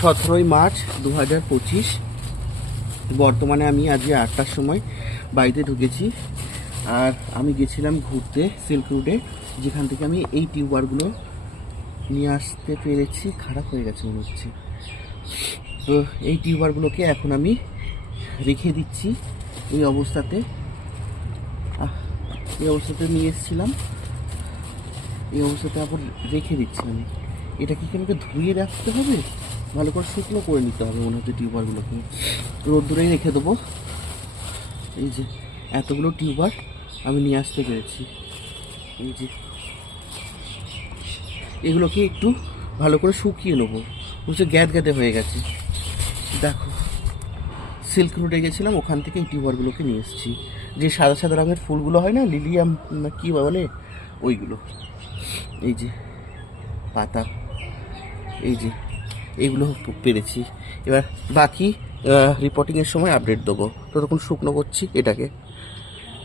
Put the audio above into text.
17ই March 2025। বর্তমানে আমি আজকে 8টার সময় বাড়িতে ঢুকেছি। আর আমি গেছিলাম ঘুরতে সিল্ক রুটে, যেখান থেকে আমি এই টিউবারগুলো নিয়ে আসতে পেরেছি। খারাপ হয়ে গেছে মনে হচ্ছে। তো এই টিউবারগুলোকে এখন আমি রেখে দিচ্ছি এই অবস্থাতে। এই অবস্থাতে নিয়ে এসেছিলাম, এই অবস্থাতে আবার রেখে দিচ্ছি আমি। এটাকে কি আমাকে ধুয়ে রাখতে হবে, ভালো করে শুকনো করে নিতে হবে মনে হচ্ছে টিউবারগুলোকে। রোদ্দুরেই রেখে দেবো। এই যে এতগুলো টিউবার আমি নিয়ে আসতে পেরেছি। এই যে এগুলোকে একটু ভালো করে শুকিয়ে নেবো, বুঝছে গ্যাদ গ্যাদে হয়ে গেছে। দেখো, সিল্ক রুটে গেছিলাম, ওখান থেকে এই টিউবারগুলোকে নিয়ে এসেছি। যে সাদা সাদা রঙের ফুলগুলো হয় না, লিলিয়াম না কী বলে, ওইগুলো। এই যে পাতা, এই যে এইগুলো পেরেছি। এবার বাকি রিপোর্টিংয়ের সময় আপডেট দেবো। ততক্ষণ শুকনো করছি এটাকে।